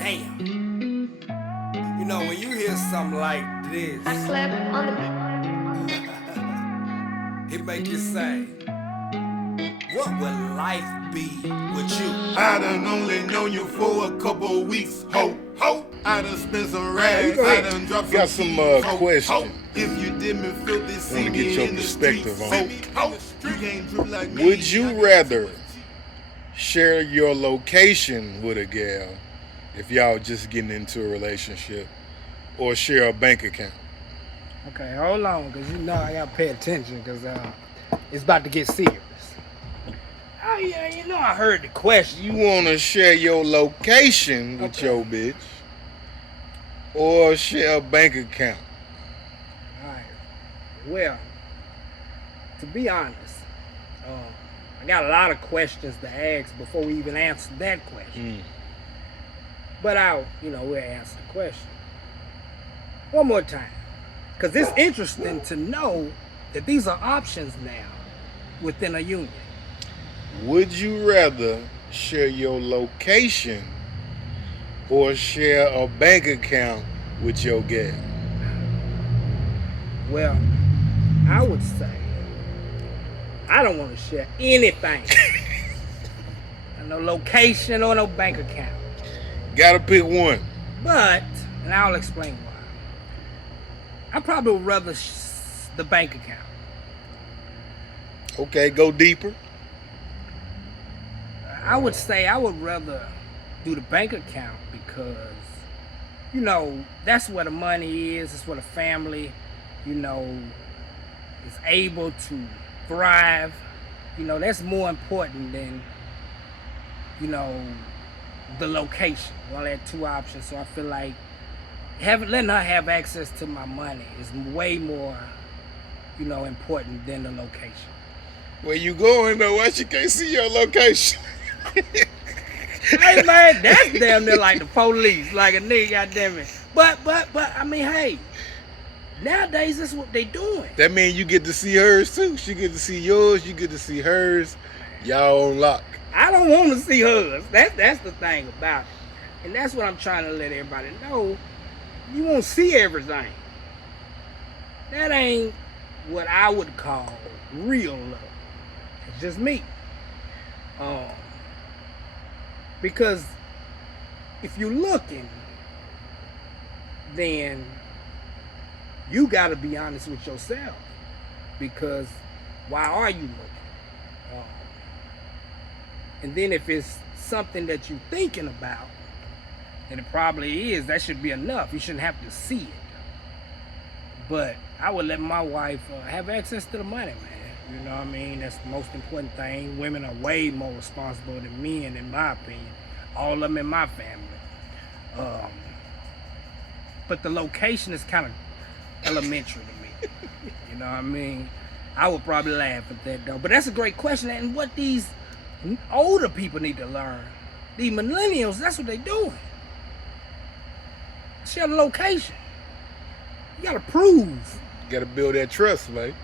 Damn. You know, when you hear something like this, H.Flick on the it make you say, what will life be with you? I done only known you for a couple weeks, ho, ho. I done spent some rags, I done dropped Got some some keys, ho, questions. ho. If you didn't feel this, see Wanna get me your in the perspective streets, on ho, ho. You can't drip like me. Would you rather share your location with a gal if y'all just getting into a relationship, or share a bank account? Okay, hold on, because you know I got to pay attention, because it's about to get serious. Oh, yeah, you know I heard the question. You want to share your location with Okay. your bitch, or share a bank account? All right. Well, to be honest, I got a lot of questions to ask before we even answer that question. But we'll answer the question one more time. Because it's interesting to know that these are options now within a union. Would you rather share your location or share a bank account with your gal? Well, I would say I don't want to share anything. No location or no bank account. Gotta pick one. But, and I'll explain why. I probably would rather the bank account. Okay, go deeper. I would say I would rather do the bank account because, that's where the money is. It's where the family, is able to thrive. That's more important than, the location. We only had two options, so I feel like letting her have access to my money is way more, important than the location. Where you going though? Why she can't see your location? Hey man, that's damn near like the police, like a nigga, goddamn it. But I mean, hey, nowadays that's what they doing. That means you get to see hers too. She get to see yours. You get to see hers. Y'all on lock. I don't want to see hers. That's the thing about it, and that's what I'm trying to let everybody know. You won't see everything. That ain't what I would call real love. It's just me. Because if you're looking, then you got to be honest with yourself. Because why are you looking? And then if it's something that you're thinking about, and it probably is, that should be enough. You shouldn't have to see it. But I would let my wife have access to the money, man. You know what I mean? That's the most important thing. Women are way more responsible than men, in my opinion. All of them in my family. But the location is kind of elementary to me. You know what I mean? I would probably laugh at that, though. But that's a great question. And what these older people need to learn, these millennials, that's what they doing. Share the location. You gotta prove. You gotta build that trust, man.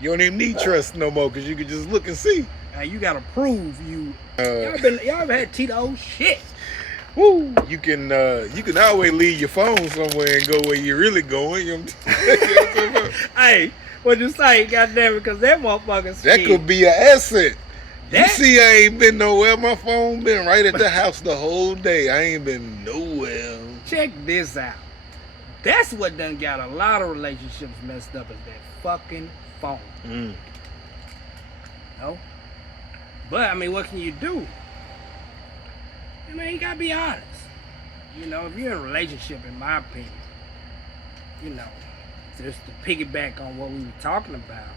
You don't even need trust no more because you can just look and see. You gotta prove you. Y'all ever had Tito's? Shit. Woo! You can always leave your phone somewhere and go where you're really going. You know what I'm saying? Hey, what you say? Goddamn it, because that motherfucker. That could be an asset. You see, I ain't been nowhere. My phone been right at the house the whole day. I ain't been nowhere. Check this out. That's what done got a lot of relationships messed up, is that fucking phone. No? But, I mean, what can you do? I mean, you gotta be honest. If you're in a relationship, in my opinion, just to piggyback on what we were talking about,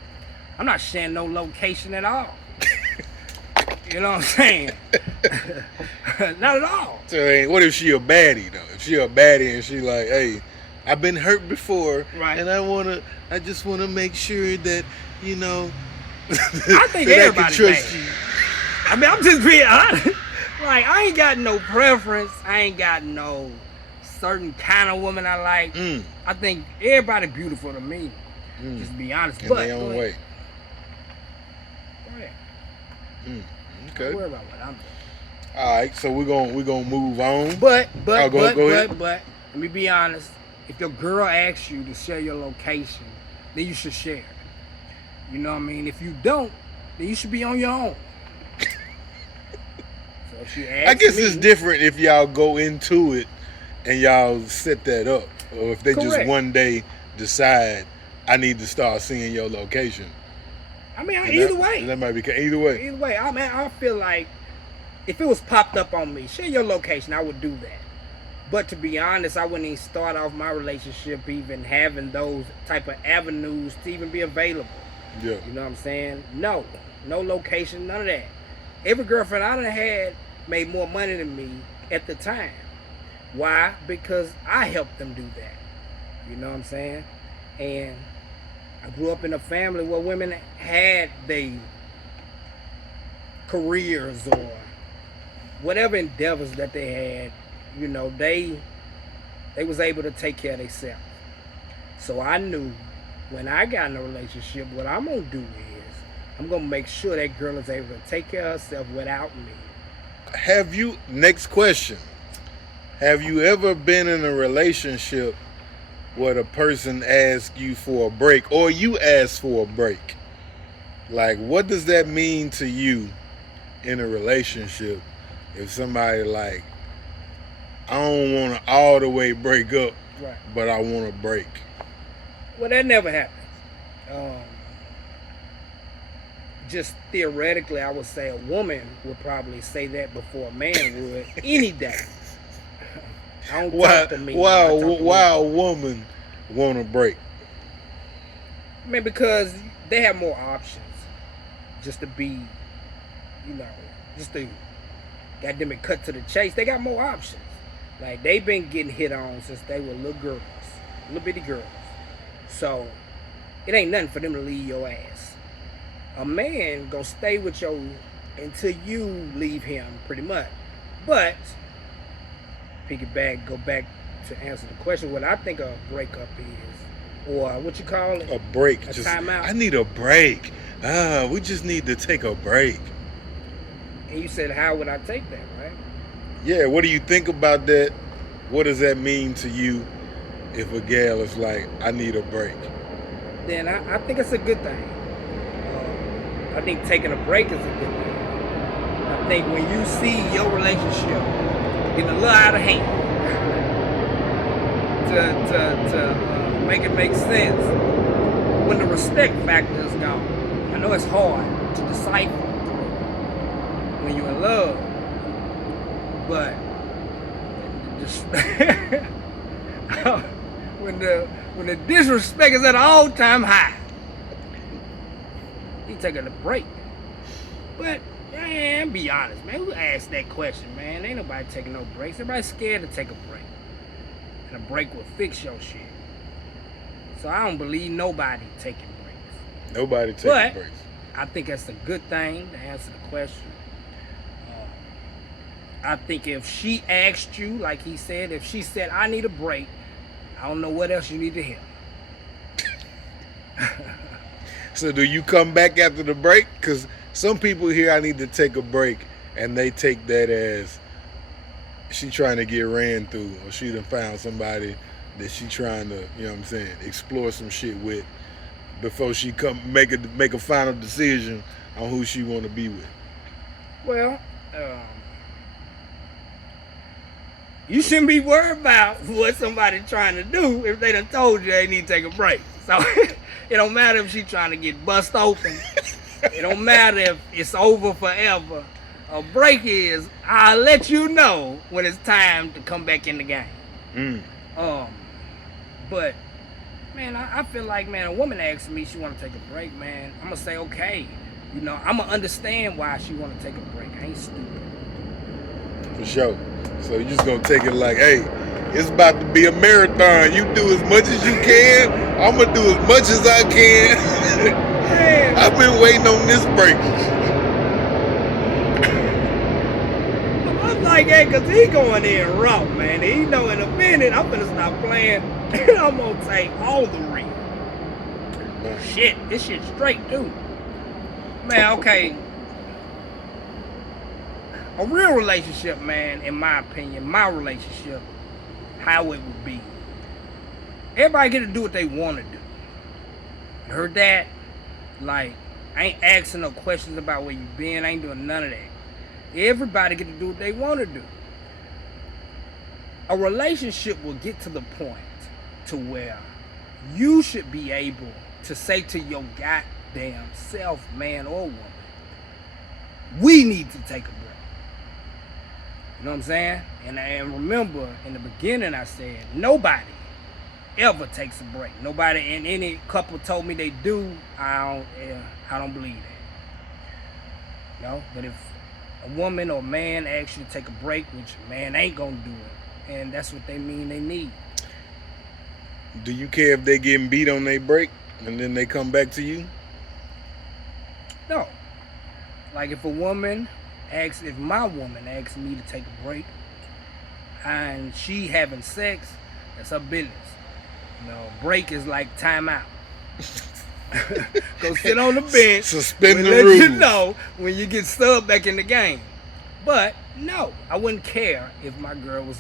I'm not sharing no location at all. You know what I'm saying? Not at all. So, what if she a baddie though? If she a baddie and she like, hey, I've been hurt before, right? And I just wanna make sure that I think everybody trust you. I mean, I'm just being honest. Like, I ain't got no preference. I ain't got no certain kind of woman I like. I think everybody beautiful to me. Just be honest. In their own way. Go ahead. Okay. Don't worry about what I'm doing. All right, so we're gonna move on. But Go ahead. let me be honest. If your girl asks you to share your location, then you should share it. You know what I mean? If you don't, then you should be on your own. So if she asks I guess me, it's different if y'all go into it and y'all set that up, or if they just Correct. one day decide I need to start seeing your location. I mean, And either way. that might be either way. Either way, I feel like if it was popped up on me, share your location, I would do that. But to be honest, I wouldn't even start off my relationship even having those type of avenues to even be available. Yeah. You know what I'm saying? No location, none of that. Every girlfriend I done had made more money than me at the time. Why? Because I helped them do that. You know what I'm saying? And I grew up in a family where women had their careers or whatever endeavors that they had. You know, they was able to take care of themselves. So I knew when I got in a relationship, what I'm gonna do is I'm gonna make sure that girl is able to take care of herself without me. Next question. Have you ever been in a relationship where the person asked you for a break or you asked for a break? Like, what does that mean to you in a relationship if somebody like, I don't want to all the way break up, Right. but I want to break? Well, that never happens. Just theoretically, I would say a woman would probably say that before a man would any day. I don't talk to me. Why a woman want to break? I mean, because they have more options. Just to be, just to goddamn it, cut to the chase. They got more options. Like, they've been getting hit on since they were little girls, little bitty girls. So it ain't nothing for them to leave your ass. A man gonna stay with you until you leave him, pretty much. But go back to answer the question. What I think a breakup is, or what you call it, a break. A timeout. I need a break. We just need to take a break. And you said, how would I take that, right? Yeah. What do you think about that? What does that mean to you if a gal is like, I need a break? Then I think it's a good thing. I think taking a break is a good thing. I think when you see your relationship getting a little out of hand, to make it make sense, when the respect factor is gone. I know it's hard to decipher when you're in love, but just when the disrespect is at an all-time high, he taking a break. But man, be honest, man. Who asked that question, man? Ain't nobody taking no breaks. Everybody's scared to take a break. And a break will fix your shit. So I don't believe nobody taking breaks. Nobody taking breaks. I think that's a good thing to answer the question. I think if she asked you, like he said, if she said, I need a break, I don't know what else you need to hear. So do you come back after the break? Because some people here, I need to take a break, and they take that as she trying to get ran through, or she done found somebody that she trying to, you know what I'm saying, explore some shit with before she come make a final decision on who she want to be with. Well, you shouldn't be worried about what somebody trying to do if they done told you they need to take a break. So it don't matter if she trying to get bust open. It don't matter if it's over forever. A break is, I'll let you know when it's time to come back in the game. But man, I feel like, man, a woman asks me she want to take a break, man, I'm gonna say okay. I'm gonna understand why she want to take a break. I ain't stupid. For sure. So you're just gonna take it like, hey, it's about to be a marathon. You do as much as you can. I'm gonna do as much as I can. Man. I've been waiting on this break. I'm like, hey, cause he going in raw, man. He know in a minute I'm gonna stop playing and I'm gonna take all the ring. Shit, this shit's straight too. Man, okay. A real relationship, man, in my opinion, my relationship, how it would be. Everybody get to do what they want to do. You heard that? Like, I ain't asking no questions about where you been. I ain't doing none of that. Everybody get to do what they want to do. A relationship will get to the point to where you should be able to say to your goddamn self, man or woman, we need to take a break. You know what I'm saying? And remember, in the beginning I said, nobody ever takes a break. Nobody, and any couple told me they do, I don't believe that. No, but if a woman or man asks you to take a break, which a man ain't gonna do it, and that's what they mean they need. Do you care if they getting beat on their break and then they come back to you? No. Like if my woman asks me to take a break and she having sex, that's her business. You know, break is like timeout. Go sit on the bench. Suspend the let rules. You know when you get subbed back in the game. But no, I wouldn't care if my girl was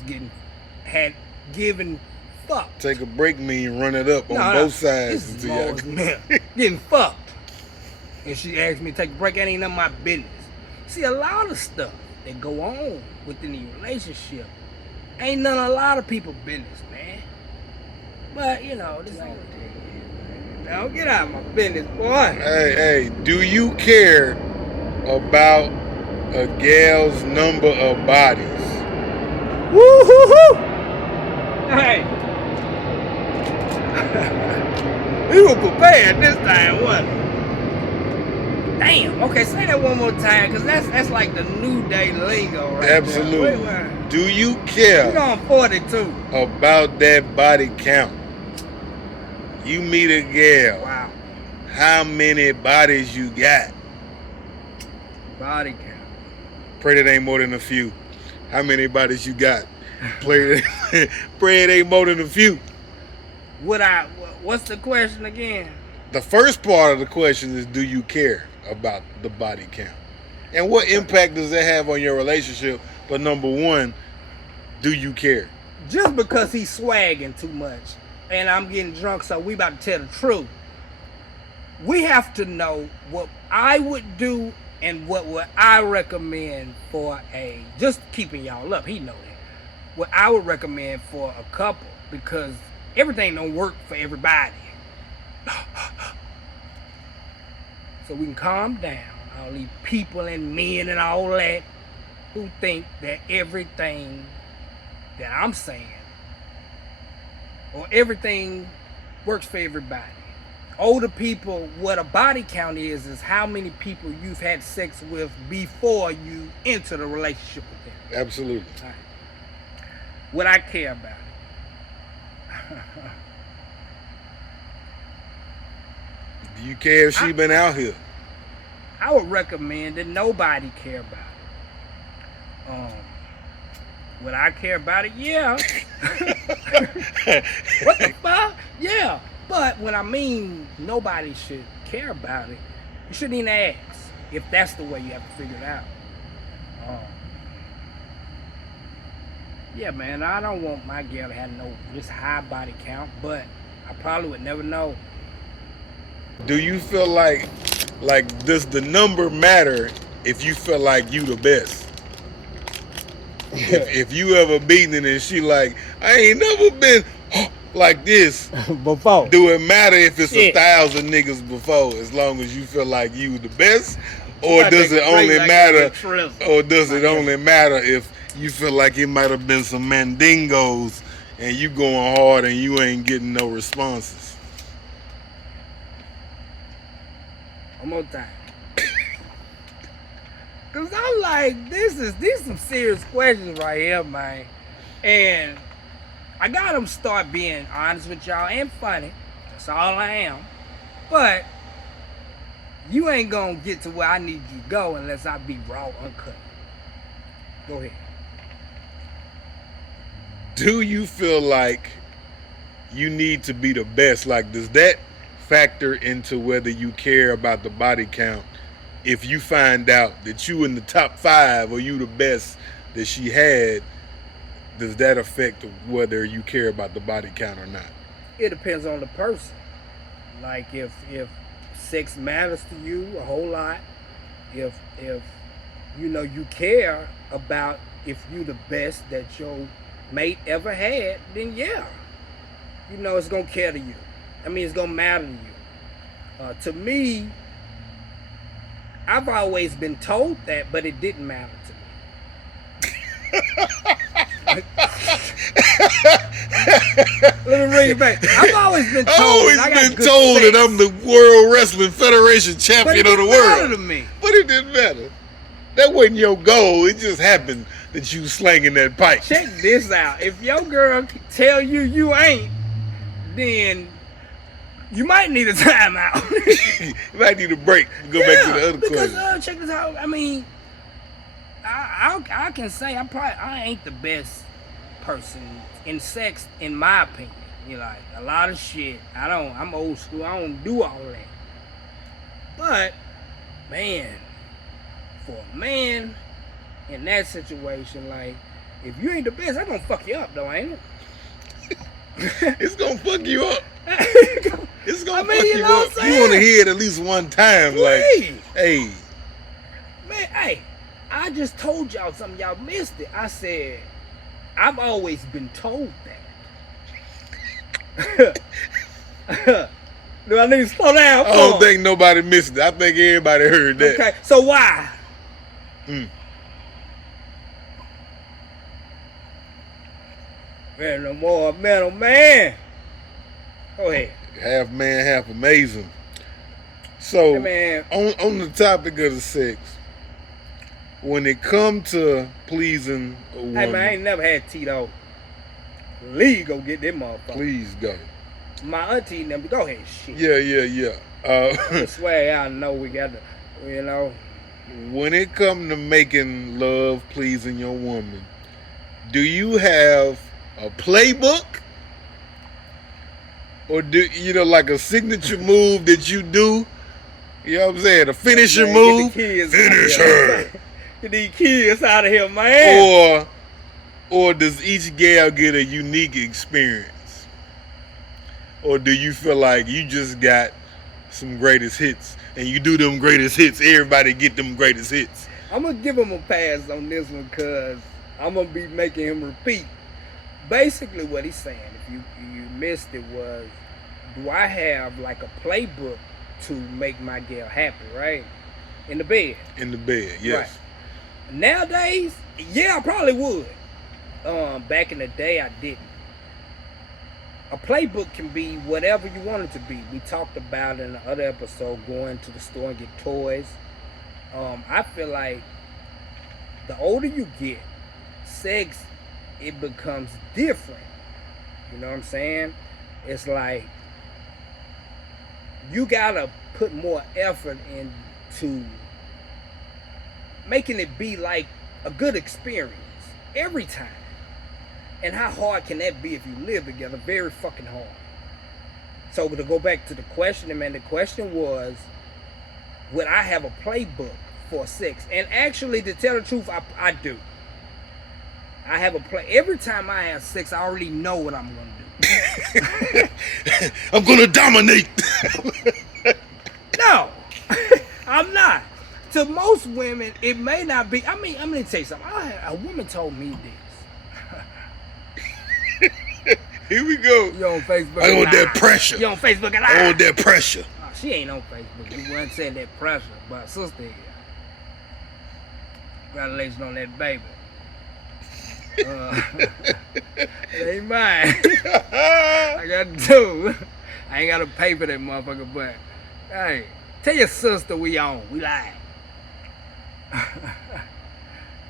had given fucked. Take a break mean run it up on both sides. This is getting fucked. And she asked me to take a break, that ain't none of my business. See, a lot of stuff that go on within the relationship ain't none of a lot of people's business, man. But, you know, this ain't don't get out of my business, boy. Hey, do you care about a gal's number of bodies? Woo-hoo-hoo! Hey. We were prepared this time, wasn't we? Damn. Okay, say that one more time, because that's like the new day lingo right Absolutely. There. Do you care You're on 42. about that body count? You meet a gal. Wow. How many bodies you got? Body count. Pray that ain't more than a few. How many bodies you got? Pray it ain't more than a few. What's the question again? The first part of the question is, do you care about the body count? And what impact does that have on your relationship? But number one, do you care? Just because he's swagging too much and I'm getting drunk, so we about to tell the truth. We have to know what I would do and what would I recommend for just keeping y'all up. He know that. What I would recommend for a couple, because everything don't work for everybody. So we can calm down. All these people and men and all that who think that everything that I'm saying or everything works for everybody. Older people, what a body count is how many people you've had sex with before you enter the relationship with them. Absolutely. All right. What I care about it. Do you care if she been out here? I would recommend that nobody care about it. Would I care about it? Yeah. What the fuck? Yeah. But when I mean nobody should care about it, you shouldn't even ask if that's the way you have to figure it out. Yeah, man, I don't want my girl to have this high body count, but I probably would never know. Do you feel like does the number matter if you feel like you the best? If you ever beaten it and she like, I ain't never been like this Before. do it matter if it's 1,000 niggas before, as long as you feel like you the best? Or does it only matter if you feel like it might have been some mandingos and you going hard and you ain't getting no responses? One more time. Cause I'm like, these some serious questions right here, man. And I got them start being honest with y'all and funny. That's all I am. But you ain't gonna get to where I need you to go unless I be raw, uncut. Go ahead. Do you feel like you need to be the best? Like, does that factor into whether you care about the body count if you find out that you in the top 5 or you the best that she had, does that affect whether you care about the body count or not? It depends on the person. Like if sex matters to you a whole lot, if you know you care about if you the best that your mate ever had, then yeah, you know it's gonna care to you. I mean, it's gonna matter to you. To me, I've always been told that, but it didn't matter to me. Let me bring it back. I've always been told. That I'm the World Wrestling Federation champion of the world. To me. But it didn't matter. That wasn't your goal. It just happened that you slanging that pipe. Check this out. If your girl tell you ain't, then you might need a timeout. You might need a break. Go back to the other question. Because check this out. I mean, I can say I ain't the best person in sex, in my opinion. You like a lot of shit. I'm old school. I don't do all that. But man, for a man in that situation, like if you ain't the best, I'm gonna fuck you up though, ain't it? It's gonna fuck you up. It's gonna fuck you up. You wanna hear it at least one time, like, hey. Man, hey, I just told y'all something, y'all missed it. I said, I've always been told that. Do I need to slow down? I don't think nobody missed it. I think everybody heard that. Okay, so why? Man, no more metal man. Go ahead. Half man, half amazing. So, hey man. On the topic of the sex, when it come to pleasing a woman, hey man, I ain't never had Tito. Please go get them motherfucker. Please go. My auntie never. Go ahead, shit. Yeah. I swear, y'all know we got to, you know. When it come to making love, pleasing your woman, do you have a playbook? Or do you know like a signature move that you do? You know what I'm saying? A finisher move. Finish her. Get these kids out of here, man. Or does each gal get a unique experience? Or do you feel like you just got some greatest hits and you do them greatest hits, everybody get them greatest hits? I'm gonna give him a pass on this one because I'm gonna be making him repeat. Basically what he's saying, if you missed it, was do I have like a playbook to make my gal happy, right? In the bed. In the bed, yes. Right. Nowadays, yeah, I probably would. Back in the day, I didn't. A playbook can be whatever you want it to be. We talked about in the other episode going to the store and get toys. I feel like the older you get, sex, it becomes different. You know what I'm saying? It's like you gotta put more effort into making it be like a good experience every time. And how hard can that be if you live together? Very fucking hard. So to go back to the question, man, the question was, would I have a playbook for sex? And actually, to tell the truth, I do. I have a play. Every time I have sex, I already know what I'm gonna do. I'm gonna dominate. No, I'm not. To most women, it may not be. I mean, I'm gonna tell you something. A woman told me this. Here we go. You on Facebook? I want that pressure. You on Facebook? I want that pressure. Oh, she ain't on Facebook. You wasn't saying that pressure, but sister here. Congratulations on that baby. It ain't mine. I got two. I ain't got to pay for that motherfucker, but hey, tell your sister we on. We live.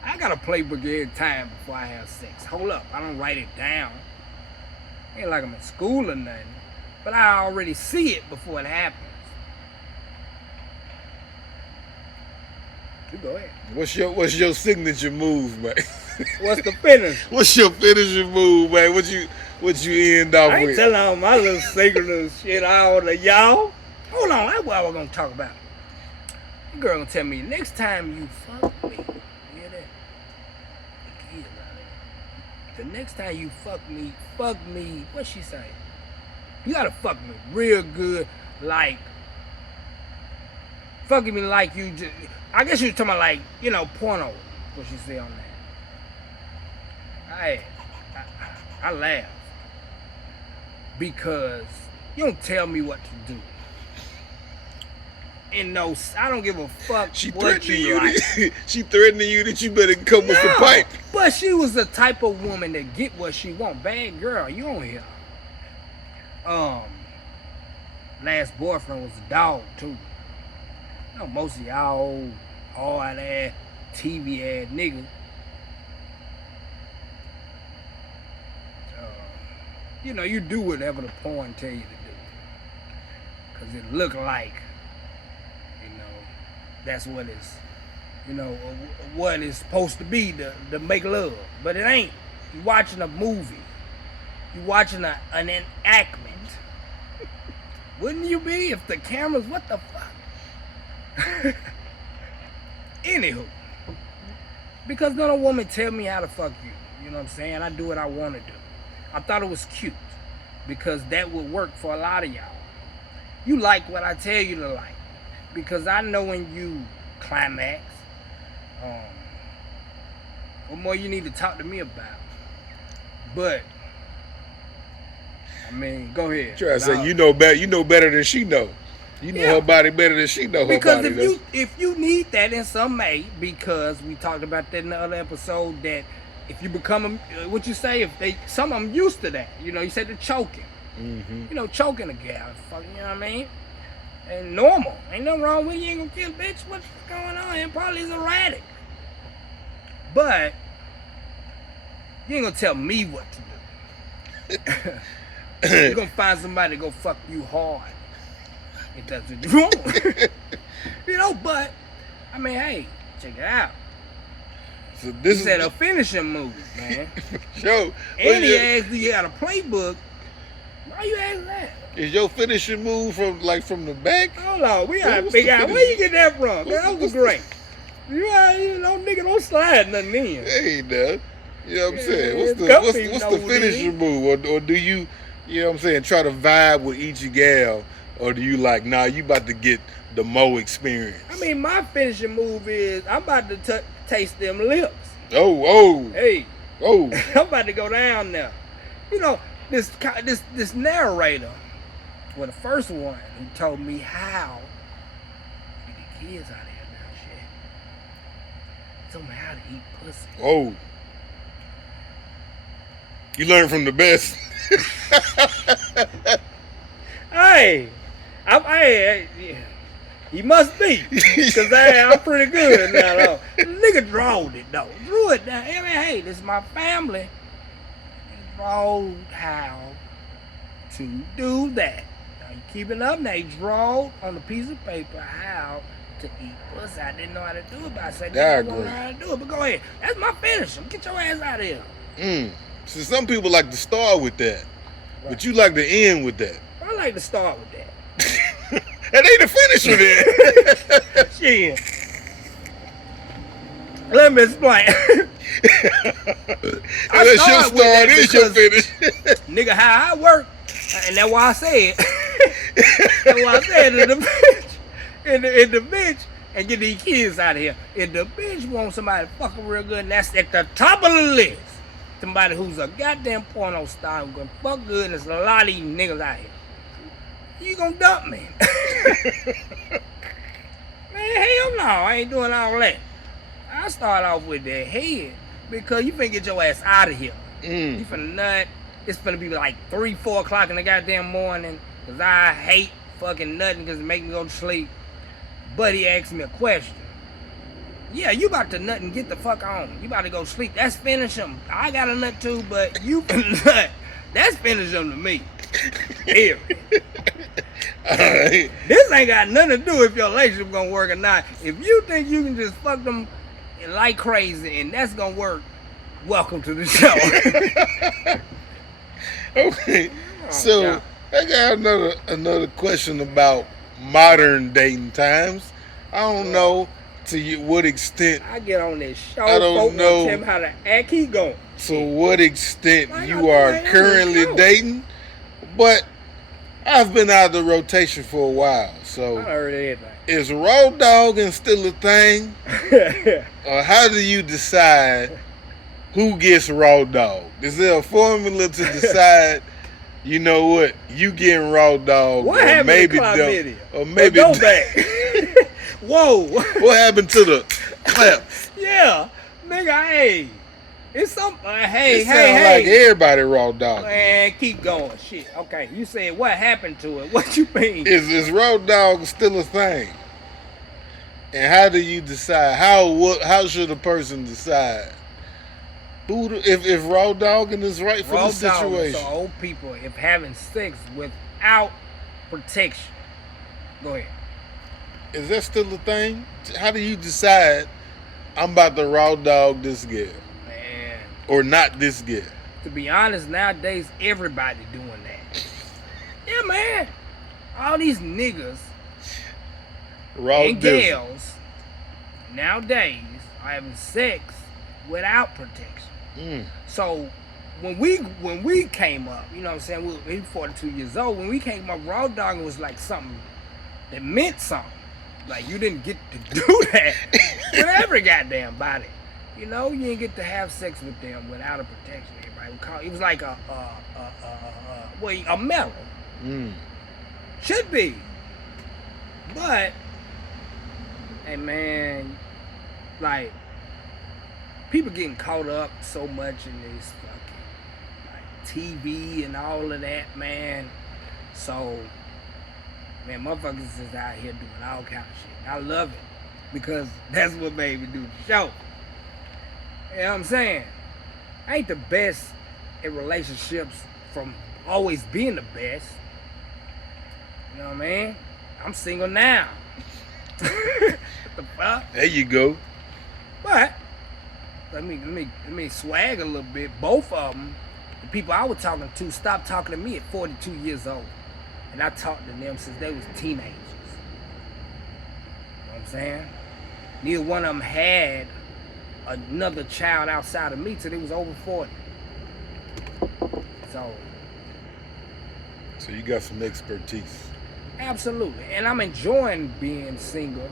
I got a playbook every time before I have sex. Hold up, I don't write it down. Ain't like I'm in school or nothing, but I already see it before it happens. You go ahead. What's your signature move, man? What's the finish? What's your finishing move, man? What you end off I ain't with? telling all my little secret little shit all to y'all. Hold on, that's what I was gonna talk about. The girl gonna tell me, next time you fuck me, you hear that? The kids out there. The next time you fuck me, what she say? You gotta fuck me real good, like, fucking me like you just, I guess you was talking about like, you know, porno, what she say on that. I laugh. Because you don't tell me what to do. And no, I don't give a fuck She what threatening you you. like. She threatening you that you better come with the pipe. But she was the type of woman that get what she want. Bad girl, you don't hear. Last boyfriend was a dog too. You know, most of y'all all that TV ass niggas. You know, you do whatever the porn tell you to do. Cause it look like, you know, that's what it's, you know, what it's supposed to be, to make love. But it ain't. You watching a movie. You watching an enactment. Wouldn't you be if the cameras, what the fuck? Anywho. Because none of woman tell me how to fuck you. You know what I'm saying? I do what I want to do. I thought it was cute. Because that would work for a lot of y'all. You like what I tell you to like. Because I know when you climax, what more you need to talk to me about. But I mean, go ahead. Try to say you know better than she know. You know her body better than she know her because body. If you need that in some way, because we talked about that in the other episode, that if you become what you say, some of them used to that. You know, you said the choking. Mm-hmm. You know, choking a gal, fucking, you know what I mean? And normal. Ain't nothing wrong with you. Ain't gonna kill a bitch. What's going on? It probably is erratic. But you ain't gonna tell me what to do. You're gonna find somebody to go fuck you hard. If that's what you want. You know, but I mean, hey, check it out. So this is a finishing move, man. Sure. And he asked, "Do you got a playbook?" Why you asking that? Is your finishing move from the back? Hold on, we gotta figure out where you get that from. Man, that was great. You know, nigga, don't slide nothing in. Hey, nah. You know what I'm saying? What's the finishing move? Or do you know what I'm saying, try to vibe with each gal? Or do you like, nah, you about to get the Mo experience? I mean, my finishing move is I'm about to taste them lips. Oh. Hey. Oh. I'm about to go down there. You know, this narrator, well, the first one, he told me how to get the kids out of here now, shit. He told me how to eat pussy. Oh. You learn from the best. Hey, he must be, because I'm pretty good now, though. Nigga drawed it, though. Drew it down. I mean, hey, this is my family. He drawed how to do that. Now, you keeping up now. He drawed on a piece of paper how to eat pussy. I didn't know how to do it, but I said, I don't know how to do it. But go ahead. That's my finish. Get your ass out of here. So some people like to start with that, right, but you like to end with that. I like to start with that. That ain't the finisher then. Shit. Let me explain. That's your start, is your finish. Nigga, how I work, and that's why I said, that's why I said in the bitch, in the bitch, and get these kids out of here. If the bitch wants somebody to fuck her real good, and that's at the top of the list. Somebody who's a goddamn porno star who can fuck good, and there's a lot of these niggas out here. You gonna dump me? Man, hell no, I ain't doing all that. I start off with the head because you finna get your ass out of here. You finna nut. It's finna be like 3, 4 o'clock in the goddamn morning because I hate fucking nutting because it make me go to sleep. But he asked me a question. Yeah, you about to nut and get the fuck on. You about to go sleep. That's finish him. I got a nut too, but you finna nut. That's finish him to me. Period. Alright. This ain't got nothing to do if your relationship gonna work or not. If you think you can just fuck them like crazy and that's gonna work, welcome to the show. Okay. So I got another question about modern dating times. I don't know to what extent. I get on this show. I don't folk know. Tell him how to act. He going. To what extent Like, you are currently dating, but I've been out of the rotation for a while, so I heard everything. is road dogging still a thing, or how do you decide who gets raw dog? Is there a formula to decide? You know what? You getting raw dog, What or happened maybe to chlamydia? or maybe Go back. Whoa. What happened to the claps? Yeah, nigga. Hey, it's some. Hey, It sound like everybody raw dog. Man, keep going. Shit. Okay, you said what happened to it? What you mean? Is raw dog still a thing? And how do you decide? How should a person decide? If raw dogging is right for Raw the situation? So old people, if having sex without protection, go ahead. Is that still a thing? How do you decide I'm about to raw dog this girl? Man, or not this girl? to be honest, nowadays everybody doing that. Yeah, man. All these niggas Raw and dizzle. gals nowadays are having sex without protection. So when we came up, you know what I'm saying, we were 42 years old. When we came up, raw dogging was like something that meant something. Like you didn't get to do that with every goddamn body. You know, you didn't get to have sex with them without a protection. Everybody would call it was like a mellow. Should be. But hey man, like people getting caught up so much in this fucking like TV and all of that, man. So man, motherfuckers is out here doing all kind of shit. I love it because that's what made me do the show. You know what I'm saying? I ain't the best in relationships from always being the best. You know what I mean? I'm single now. The fuck? There you go. But let me swag a little bit. Both of them, the people I was talking to, stopped talking to me at 42 years old. And I talked to them since they was teenagers. You know what I'm saying? Neither one of them had another child outside of me till they was over 40. So you got some expertise. Absolutely. And I'm enjoying being single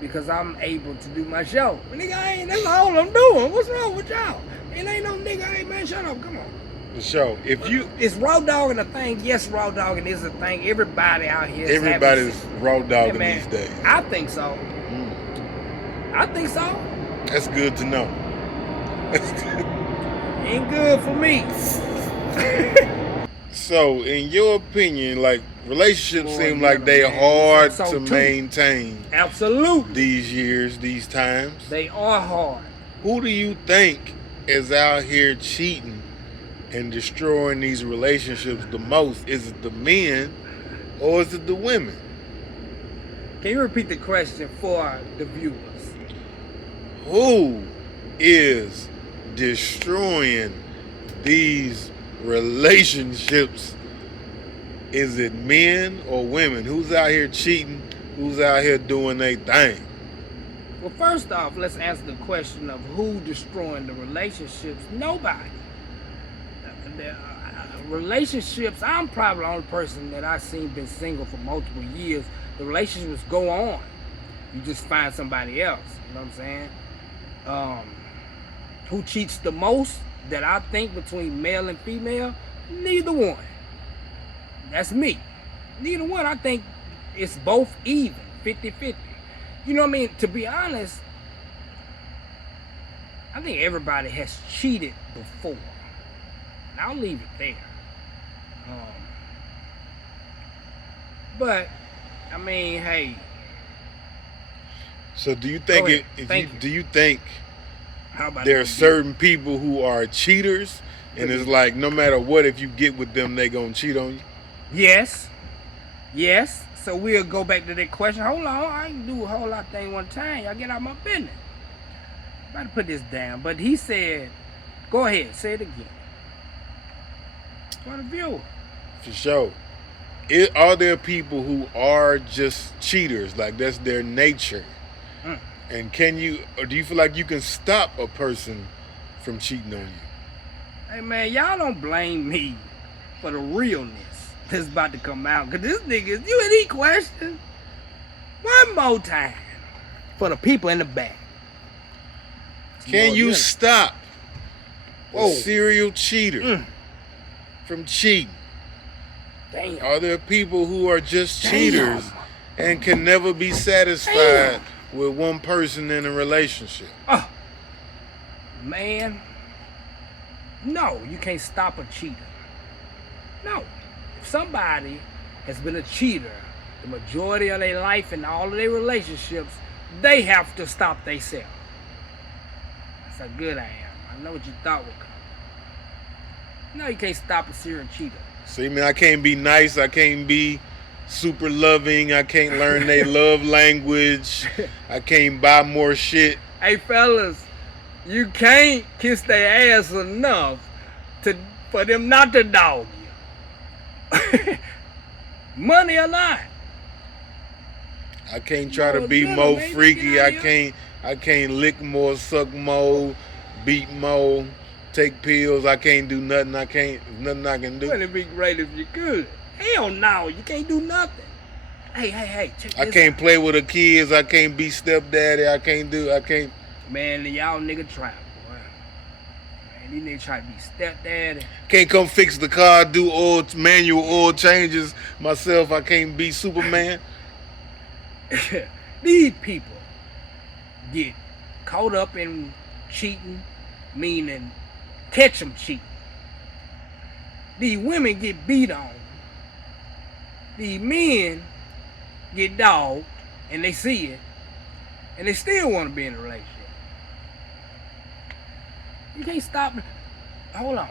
because I'm able to do my show. But nigga, that's all I'm doing. What's wrong with y'all? It ain't no nigga, hey man, shut up, come on. For sure. If you Is raw dogging a thing? Yes, raw dogging is a thing. Everybody out here is everybody's raw dogging man, these days. I think so. I think so. That's good to know. Ain't good for me. So, in your opinion, like relationships Boy, seem yeah, like they man, hard so to too. maintain Absolutely. these years, these times. They are hard. Who do you think is out here cheating and destroying these relationships the most? Is it the men or is it the women? Can you repeat the question for the viewers? Who is destroying these relationships? Is it men or women? Who's out here cheating? Who's out here doing their thing? Well, first off, let's answer the question of who destroying the relationships. Nobody. Relationships, I'm probably the only person that I've seen been single for multiple years. The relationships go on. You just find somebody else. You know what I'm saying? Who cheats the most that I think between male and female? Neither one. That's me. Neither one. I think it's both even, 50-50. You know what I mean? To be honest, I think everybody has cheated before. And I'll leave it there. But, I mean, hey. So do you think do you think How about there are that? certain people who are cheaters and it's like no matter what, if you get with them, they gonna cheat on you? Yes. Yes. So we'll go back to that question. Hold on, I can do a whole lot of things one time. Y'all get out my business. I'm about to put this down. But he said, go ahead, say it again. For the viewer. For sure. Are there people who are just cheaters, like that's their nature? Mm. And can you, or do you feel like you can stop a person from cheating on you? Hey man, y'all don't blame me for the realness that's about to come out. Cause this nigga, you any questions? One more time for the people in the back. Can More you than- stop a Whoa. serial cheater Mm. from cheating? Damn. Are there people who are just Damn. cheaters and can never be satisfied with one person in a relationship? Oh, man. No, you can't stop a cheater. No. If somebody has been a cheater the majority of their life and all of their relationships, they have to stop themselves. That's how good I am. I know what you thought would come. No, you can't stop a serial cheater. See, man, I can't be nice. I can't be super loving. I can't learn their love language. I can't buy more shit. Hey, fellas, you can't kiss their ass enough for them not to dog you. Money or not. I can't try to No, be good, more man. freaky. Get out of I can't lick more, suck more, beat more, take pills. I can't do nothing. There's nothing I can do. Wouldn't it be great if you could? Hell no, you can't do nothing. Hey, check I this can't out. play with the kids. I can't be stepdaddy. I can't. Man, y'all nigga try, boy. Man, these niggas try to be stepdaddy. Can't come fix the car, do manual oil changes myself. I can't be Superman. These people get caught up in cheating, meaning catch them cheating. These women get beat on. These men get dogged, and they see it, and they still want to be in a relationship. You can't stop. Hold on.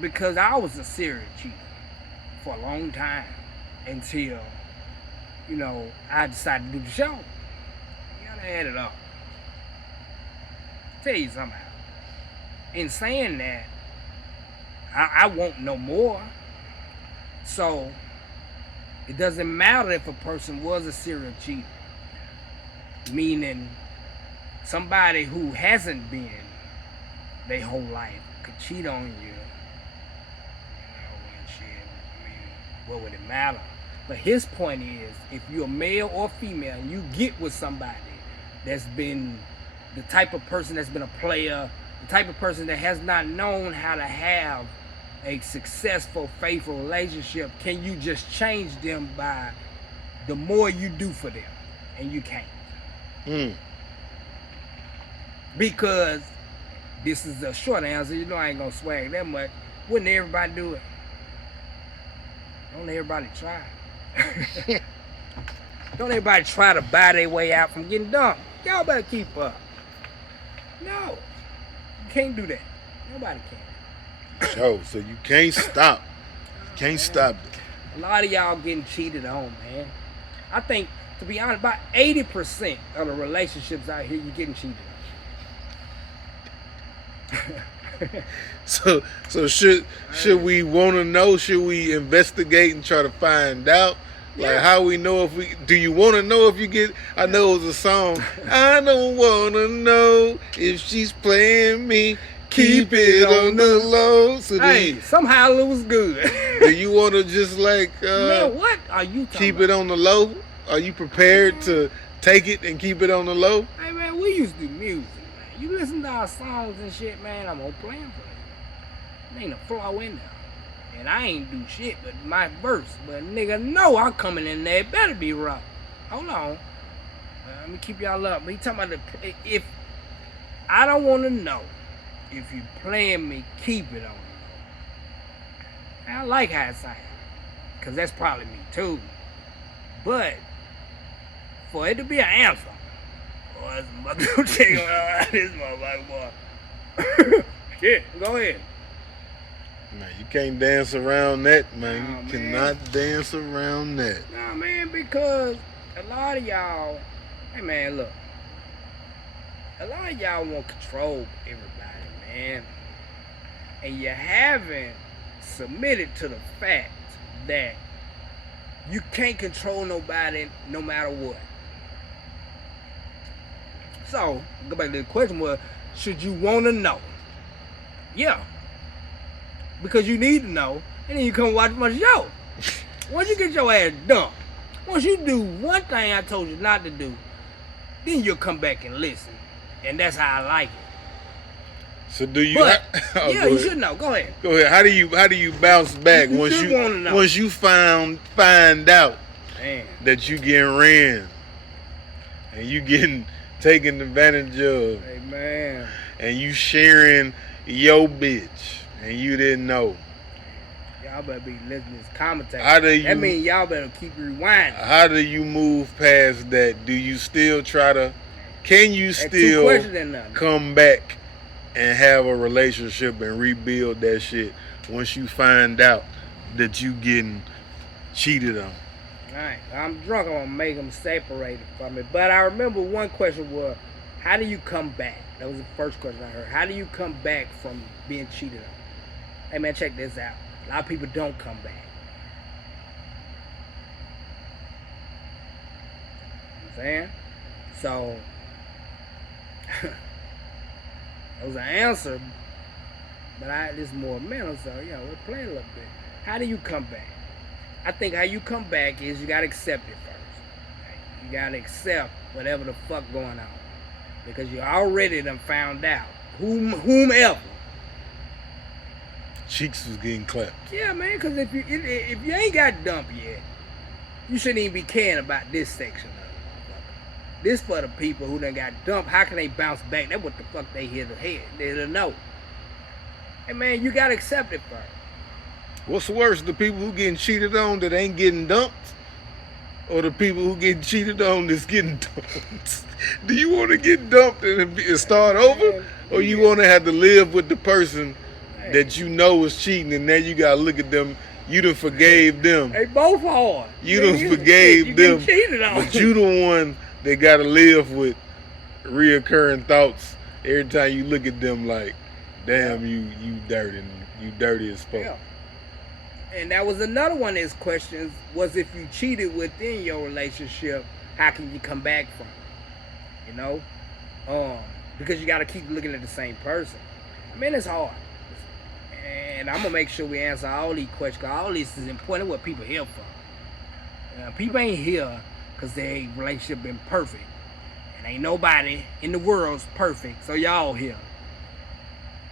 Because I was a serial cheater for a long time until, I decided to do the show. You gotta add it up. Tell you something. In saying that, I want no more. So, it doesn't matter if a person was a serial cheater. Meaning, somebody who hasn't been their whole life could cheat on you. And shit. I mean, what would it matter? But his point is, if you're male or female and you get with somebody that's been the type of person that's been a player, the type of person that has not known how to have a successful, faithful relationship, can you just change them by the more you do for them? And you can't. Because this is a short answer. I ain't gonna swag that much. Wouldn't everybody do it? Don't everybody try? Don't everybody try to buy their way out from getting dumped? Y'all better keep up. No, you can't do that. Nobody can. So you can't stop. You can't stop it. A lot of y'all getting cheated on, man. I think, to be honest, about 80% of the relationships out here, you getting cheated on. So should we want to know? Should we investigate and try to find out? Like, how we know if we? Do you want to know if you get? I know it was a song. I don't want to know if she's playing me. Keep it on the low. So somehow it was good. do you want to just man, what are you talking keep about? it on the low? Are you prepared to take it and keep it on the low? Hey man, we used to do music, man. You listen to our songs and shit, man, I'm gonna play them for you. There ain't a flaw in there. And I ain't do shit but my verse. But nigga, know I'm coming in there. It better be rough. Hold on. Let me keep y'all up. But he talking about if I don't want to know if you playing me, keep it on. I like how it sounds. Because that's probably me too. But for it to be an answer, boy, this motherfucker, boy. Shit, go ahead. Man, you can't dance around that, man. Nah, You cannot dance around that. Nah, man, because a lot of y'all, hey, man, look. A lot of y'all want to control everybody, man. And you haven't submitted to the fact that you can't control nobody no matter what. So, go back to the question was, should you want to know? Yeah. Because you need to know, and then you come watch my show. Once you get your ass dumped, once you do one thing I told you not to do, then you'll come back and listen. And that's how I like it. So do you? But, Oh, yeah, you should know. Go ahead. Go ahead. How do you bounce back You once should you wanna know. once you find out Man. that you getting ran and you getting taken advantage of Hey, man. and you sharing your bitch and you didn't know? Y'all better be listening to this commentary. How do you- That means y'all better keep rewinding. How do you move past that? Do you still try to? Can you That's two still questions and nothing. come back and have a relationship and rebuild that shit once you find out that you getting cheated on? Alright, I'm drunk. I'm gonna make them separated from it. But I remember one question was, how do you come back? That was the first question I heard. How do you come back from being cheated on? Hey man, check this out. A lot of people don't come back. You know what I'm saying? So that was an answer, but this is more mental, so we'll play a little bit. How do you come back? I think how you come back is you gotta accept it first. Right? You gotta accept whatever the fuck going on, because you already done found out whomever. Cheeks was getting clapped. Yeah, man, because if you ain't got dumped yet, you shouldn't even be caring about this section of it. This for the people who done got dumped. How can they bounce back? That's what the fuck they here to know. Hey, man, you got to accept it first. What's worse, the people who getting cheated on that ain't getting dumped, or the people who getting cheated on that's getting dumped? Do you want to get dumped and start over, or you want to have to live with the person that you know was cheating, and now you gotta look at them? You done forgave them. They both hard. You done forgave you them, cheated on. but you the one that gotta live with reoccurring thoughts every time you look at them. Like, damn, you dirty as fuck. Yeah. And that was another one of his questions, was if you cheated within your relationship, how can you come back from it? Because you got to keep looking at the same person. I mean, it's hard. And I'm going to make sure we answer all these questions, because all this is important, what people here for. People ain't here because their relationship been perfect. And ain't nobody in the world's perfect, so y'all here.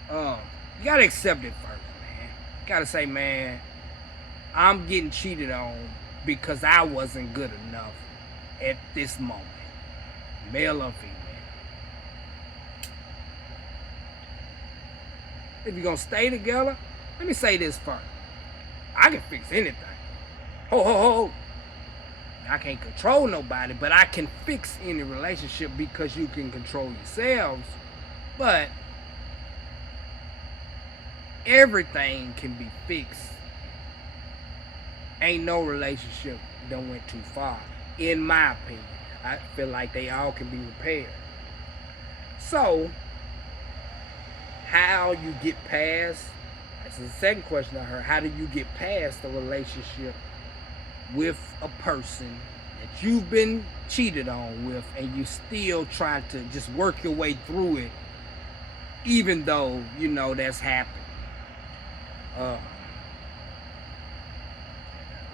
You got to accept it first, man. You got to say, man, I'm getting cheated on because I wasn't good enough at this moment, male or female. If you're gonna stay together, let me say this first. I can fix anything. Ho, ho, ho. I can't control nobody, but I can fix any relationship because you can control yourselves. But everything can be fixed. Ain't no relationship done went too far, in my opinion. I feel like they all can be repaired. So, how you get past, that's the second question I heard, how do you get past a relationship with a person that you've been cheated on with, and you still trying to just work your way through it, even though you know that's happened?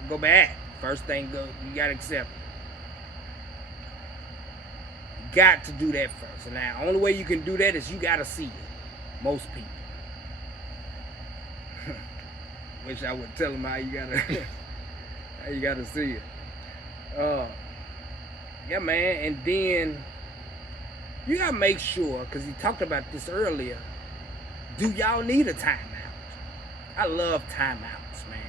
Go back. First thing, you gotta accept it. You got to do that first. And now, the only way you can do that is you gotta see it. Most people. Wish I would tell them how you gotta see it. Yeah, man. And then you gotta make sure, because he talked about this earlier. Do y'all need a timeout? I love timeouts, man.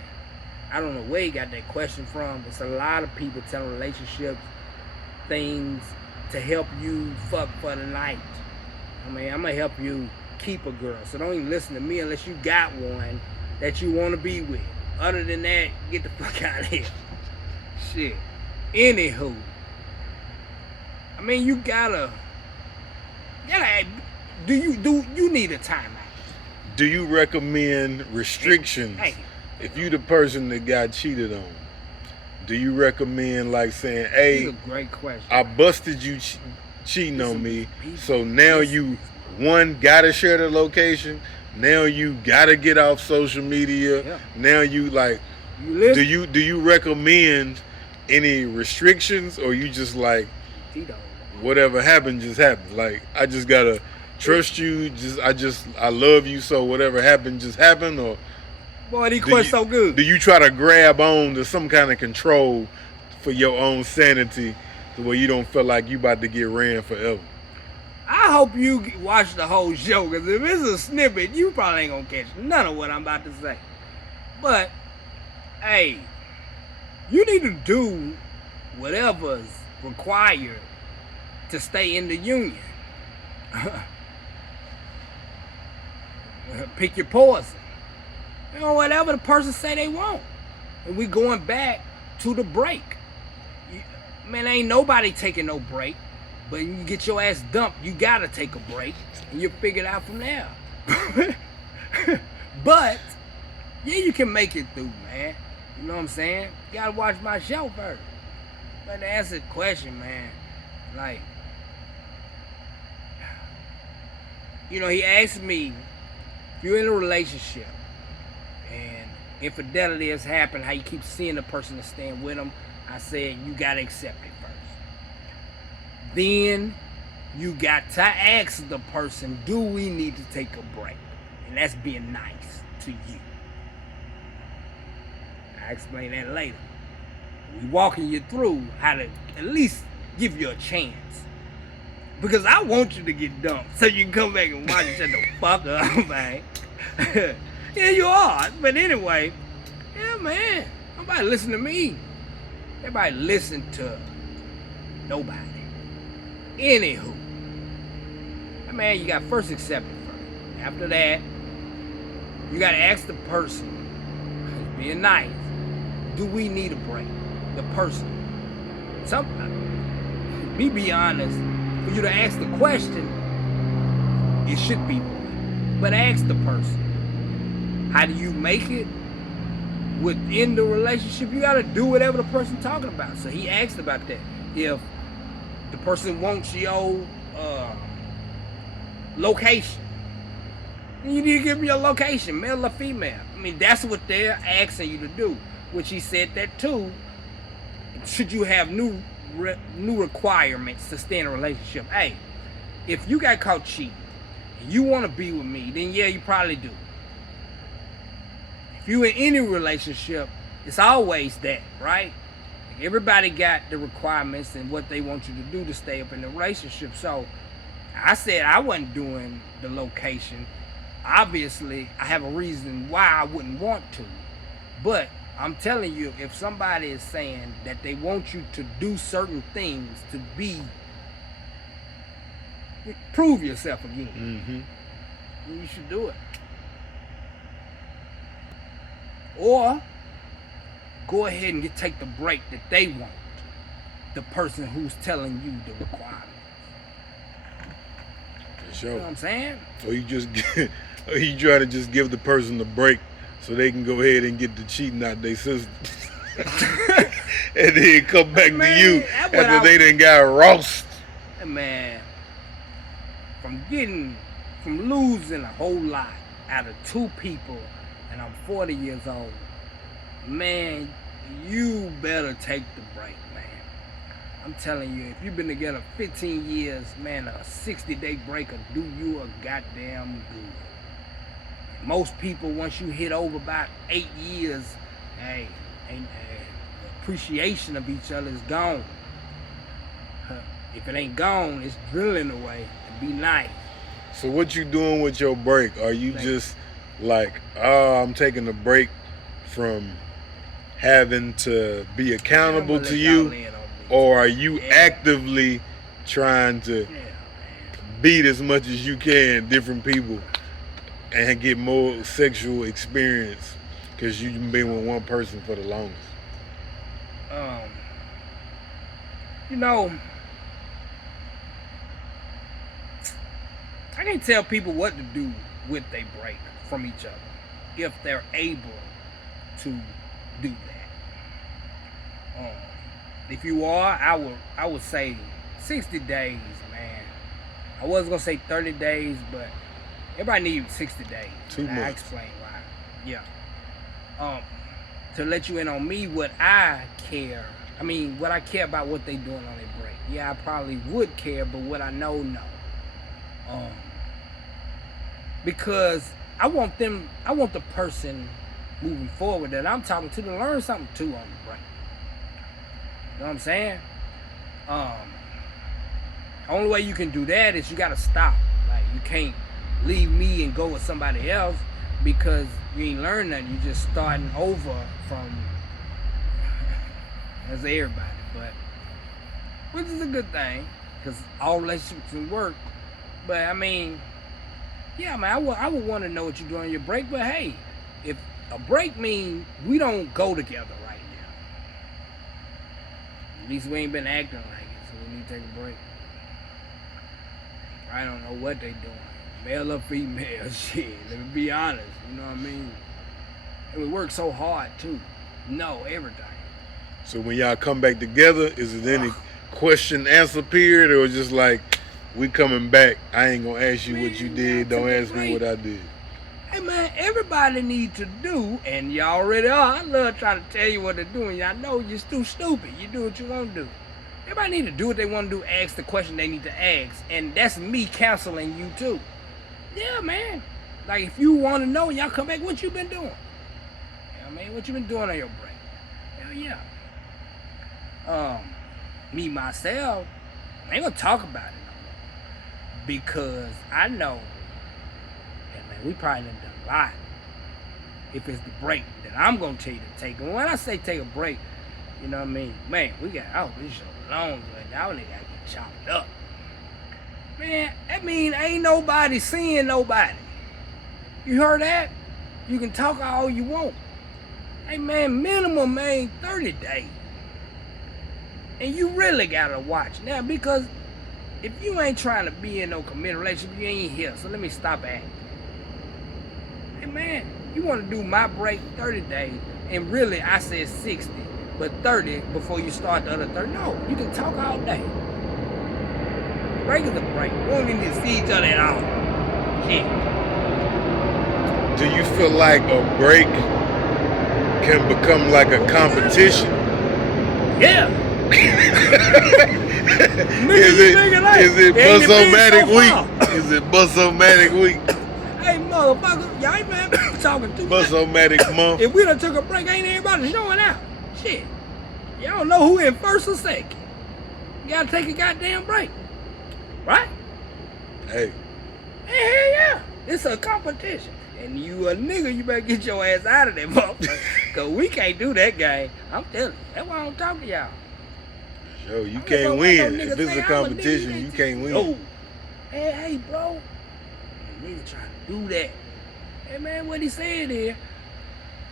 I don't know where he got that question from. It's a lot of people telling relationships things to help you fuck for the night. I mean, I'm gonna help you keep a girl. So don't even listen to me unless you got one that you want to be with. Other than that, get the fuck out of here. Shit. Anywho, I mean, you gotta. Do you need a timeout? Do you recommend restrictions? Hey. If you the person that got cheated on, do you recommend like saying, "Hey, That's a great question. I busted you cheating on me. People. So now you, one, gotta share the location. Now you gotta get off social media. Yeah. Now you like, You do you recommend any restrictions, or you just like Tito. whatever happened just happened? Like, I just gotta trust you. I love you. So whatever happened just happened. Or Boy, these questions so good. do you try to grab on to some kind of control for your own sanity, to where you don't feel like you about to get ran forever? I hope you watch the whole show, because if it's a snippet, you probably ain't gonna catch none of what I'm about to say. But, hey, you need to do whatever's required to stay in the union. Pick your poison. You know, whatever the person say they want. And we going back to the break. Man, ain't nobody taking no break. But you get your ass dumped, you gotta take a break, and you figure it out from there. But, yeah, you can make it through, man. You know what I'm saying? You gotta watch my show first. But to answer the question, man, like, you know, he asked me, if you're in a relationship and infidelity has happened, how you keep seeing the person and staying with them, I said, you gotta accept it first. Then you got to ask the person, do we need to take a break? And that's being nice to you. I'll explain that later. We walking you through how to at least give you a chance. Because I want you to get dumped so you can come back and watch and shut the fuck up, man. Yeah, you are. But anyway, yeah, man. Nobody listen to me. Everybody listen to nobody. Anywho. Man, you got first accept it first. After that, you got to ask the person, being nice, do we need a break? The person. Be honest. For you to ask the question, it should be one. But ask the person, how do you make it within the relationship? You got to do whatever the person's talking about. So he asked about that. If the person wants your location, you need to give me your location, male or female. I mean, that's what they're asking you to do. Which he said that too. Should you have new requirements to stay in a relationship? Hey, if you got caught cheating and you want to be with me, then yeah, you probably do. If you in any relationship, it's always that, right? Everybody got the requirements and what they want you to do to stay up in the relationship. So I said I wasn't doing the location. Obviously, I have a reason why I wouldn't want to. But I'm telling you, if somebody is saying that they want you to do certain things to prove yourself again, then you should do it. Or go ahead and take the break that they want. The person who's telling you the requirements. For sure. You know what I'm saying? Or you try to just give the person a break so they can go ahead and get the cheating out their system. And then come back to you after they done got roast. Man, from losing a whole lot out of two people, and I'm 40 years old, man, you better take the break, man. I'm telling you, if you've been together 15 years, man, a 60-day break will do you a goddamn good. Most people, once you hit over about 8 years, the appreciation of each other is gone. If it ain't gone, it's drilling away. And be nice. So what you doing with your break? Are you just like, oh, I'm taking a break from having to be accountable to you? Or are you actively trying to beat as much as you can different people and get more sexual experience because you've been with one person for the longest? You know, I can't tell people what to do with their break from each other if they're able to do that. If you are, I would say 60 days, man. I was gonna say 30 days, but everybody needs 60 days. 2 and I months. explain why. Yeah. To let you in on me, what I care. I mean, what I care about what they doing on their break. Yeah, I probably would care, but what I know, no. Because I want the person moving forward that I'm talking to learn something too on the break. You know what I'm saying? Only way you can do that is you gotta stop. Like, you can't leave me and go with somebody else because you ain't learned nothing. You just starting over from that's everybody, but which is a good thing because all relationships can work. But I mean, yeah, man, I would want to know what you're doing on your break. But hey, if a break means we don't go together right now, at least we ain't been acting like it, so we need to take a break. I don't know what they doing, male or female. Shit, let me be honest. You know what I mean? And we work so hard too. Know everything. So when y'all come back together, is it any question answer period, or just like we coming back? I ain't gonna ask you what you did. Don't ask me what I did. Hey man, everybody need to do, and y'all already are. I love trying to tell you what to do, and y'all know you're too stupid. You do what you want to do. Everybody need to do what they want to do. Ask the question they need to ask, and that's me counseling you too. Yeah, man. Like if you want to know, y'all come back. What you been doing? You know what I mean? What you been doing on your break? Hell yeah. Me myself, I ain't gonna talk about it no more because I know that man, we probably done a lot. If it's the break that I'm gonna tell you to take, and when I say take a break, you know what I mean, man, we got this show long, but now they gotta get chopped up. Man, that mean ain't nobody seeing nobody. You heard that? You can talk all you want. Hey man, minimum man 30 days. And you really gotta watch now, because if you ain't trying to be in no committed relationship, you ain't here. So let me stop acting. Hey man, you wanna do my break 30 days, and really I said 60, but 30 before you start the other 30. No, you can talk all day. Break is a break. We don't even need to see each other at all. Shit. Do you feel like a break can become like a competition? Yeah. Is it Bus-O-Matic week? Is it Bus-O-Matic week? Hey motherfucker, y'all ain't man talking too much. Bus-O-Matic month. If we done took a break, ain't everybody showing out. Shit. Y'all don't know who in first or second. You gotta take a goddamn break. Right? Hey. Hey, yeah. It's a competition. And you a nigga, you better get your ass out of that motherfucker. Cause we can't do that game. I'm telling you. That's why I don't talk to y'all. Yo, you can't win. If it's a competition, you can't win. Oh. Hey, bro. Nigga trying to do that. Hey, man, what he said is,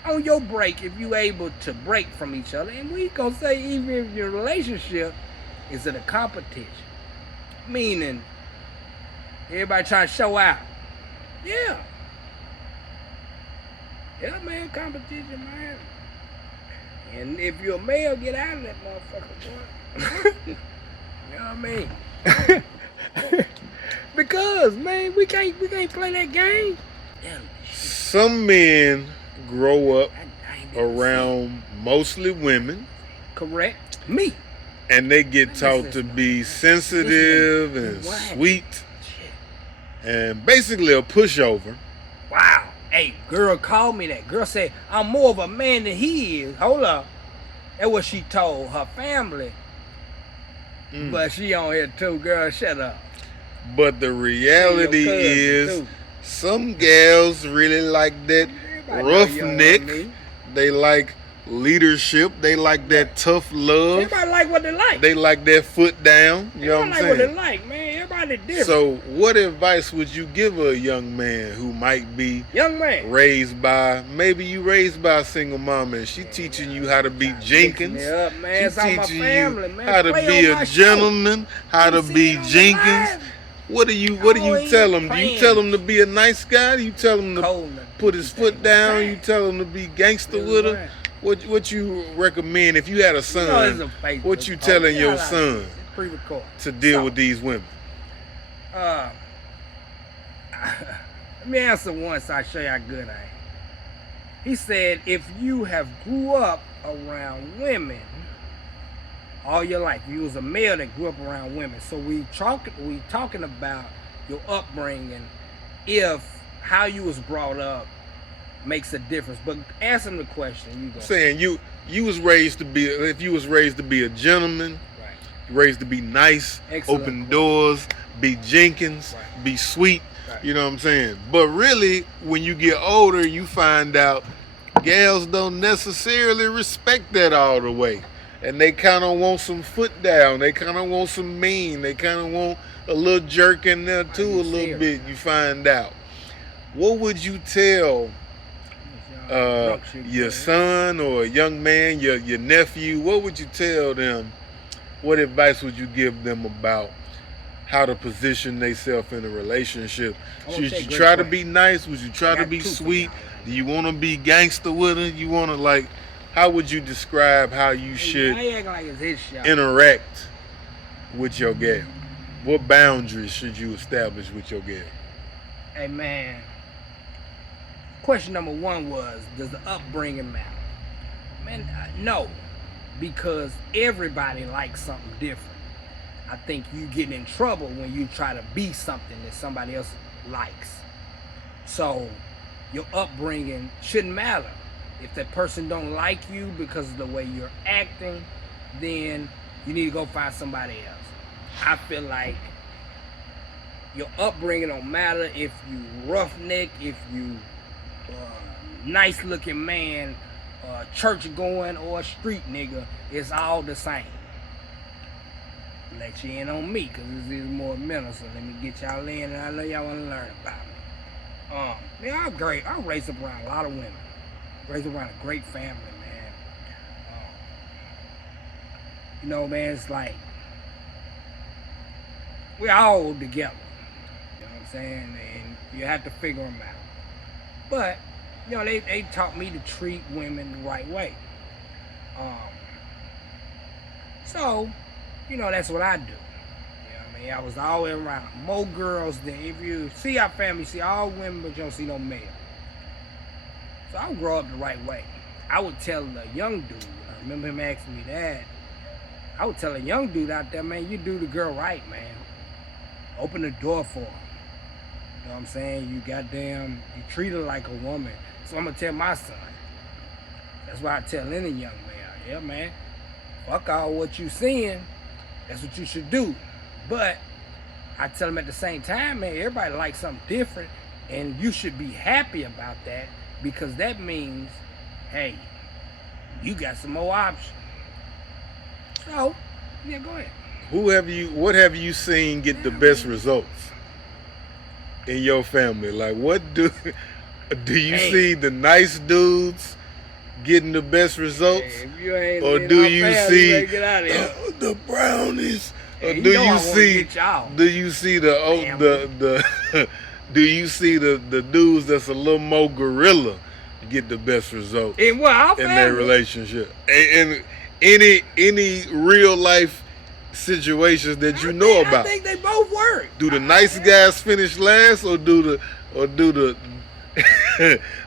on your break, if you able to break from each other, and we gonna say even if your relationship is in a competition, meaning everybody trying to show out. Yeah. Yeah, man, competition, man. And if you're a male, get out of that motherfucker, boy. You know what I mean? Because, man, we can't play that game. Some men grow up around mostly women. Correct. Me. And they get taught to be sensitive and sweet. And basically a pushover. Wow. Hey, girl called me that. Girl said, I'm more of a man than he is. Hold up. That's what she told her family. But she on here too. Girl, shut up. But the reality is, some gals really like that roughneck. They like leadership. They like that tough love. Everybody like what they like. They like that foot down. You know what I'm saying? Everybody like what they like, man. Everybody different. So what advice would you give a young man who might be raised by, maybe you raised by a single mama and she teaching you how to be Jenkins. She teaching you how to be a gentleman, how to be Jenkins. What do you tell him? Do you tell him to be a nice guy? Do you tell him to put his foot down? You tell him to be gangster with her? What you recommend if you had a son? What you telling your son? pre-record. to deal with these women? Let me answer one so I show you how good I am. He said, if you have grew up around women all your life, you was a male that grew up around women. So we talking about your upbringing, if how you was brought up makes a difference. But answering the question, you go. Saying you was raised to be, if you was raised to be a gentleman, Right. raised to be nice, Excellent open question. doors, be Jenkins, Right. be sweet. Right. You know what I'm saying? But really, when you get older, you find out gals don't necessarily respect that all the way. And they kind of want some foot down. They kind of want some mean. They kind of want a little jerk in there too, a little bit. You find out. What would you tell your son or a young man, your nephew? What would you tell them? What advice would you give them about how to position themselves in a relationship? Should you try to be nice? Would you try to be sweet? Do you want to be gangster with her? You want to, like, how would you describe how you should interact with your gal? What boundaries should you establish with your gal? Hey man, question number one was, does the upbringing matter? Man, no, because everybody likes something different. I think you get in trouble when you try to be something that somebody else likes. So your upbringing shouldn't matter. If that person don't like you because of the way you're acting, then you need to go find somebody else. I feel like your upbringing don't matter if you roughneck, if you nice looking man, church going or a street nigga. It's all the same. Let you in on me, because this is more mental, so let me get y'all in, and I know y'all want to learn about me. Man, I'm great. I raised up around a lot of women. Raised around a great family, man. You know, man, it's like we're all together. You know what I'm saying? And you have to figure them out. But, you know, they taught me to treat women the right way. So, you know, that's what I do. You know what I mean? I was always around more girls than, if you see our family, you see all women, but you don't see no male. So I grow up the right way. I would tell a young dude, I remember him asking me that, I would tell a young dude out there, man, you do the girl right, man. Open the door for her. You know what I'm saying? You treat her like a woman. So I'm going to tell my son. That's why I tell any young man, yeah, man, fuck all what you seeing. That's what you should do. But I tell him at the same time, man, everybody likes something different, and you should be happy about that, because that means, hey, you got some more options. So, yeah, go ahead. What have you seen get the best results in your family? Like, what do you see the nice dudes getting the best results, or do you see the brownies, or do you see do you see the dudes that's a little more gorilla get the best results in their relationship? And any real life situations that you know about? I think they both work. Do the nice guys finish last, or do the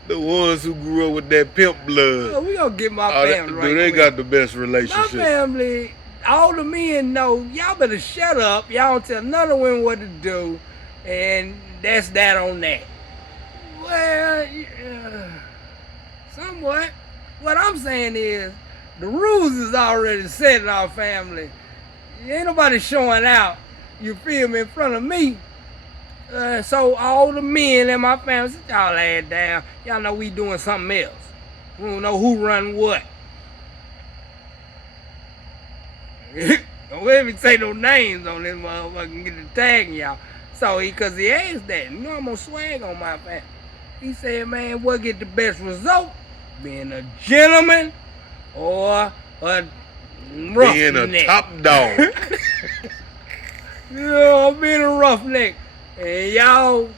the ones who grew up with that pimp blood? Oh, we gonna get my family right. Do they got the best relationship? My family, all the men know, y'all better shut up. Y'all don't tell none of the women what to do, and that's that on that. Well, somewhat. What I'm saying is, the rules is already set in our family. Ain't nobody showing out, you feel me, in front of me. So all the men in my family, sit y'all ass down. Y'all know we doing something else. We don't know who run what. Don't let me say no names on this motherfucker and get to tagging y'all. So because he asked that, you know I'm gonna swag on my family. He said, man, what get the best result? Being a gentleman or a roughneck? Being a top dog. You know, being a roughneck. And y'all,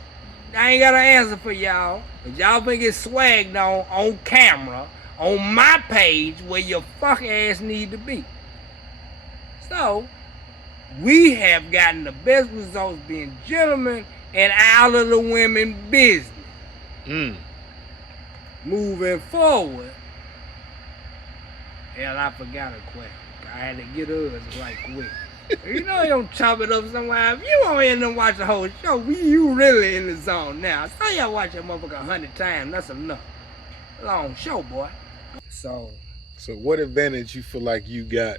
I ain't got an answer for y'all. But y'all been get swagged on camera, on my page, where your fucking ass need to be. So, we have gotten the best results being gentlemen and out of the women business. Moving forward, hell, I forgot a question. I had to get us right quick. You know you don't chop it up somewhere. If you want to watch the whole show, you really in the zone now. So y'all watch that motherfucker 100 times. That's enough. Long show, boy. So what advantage you feel like you got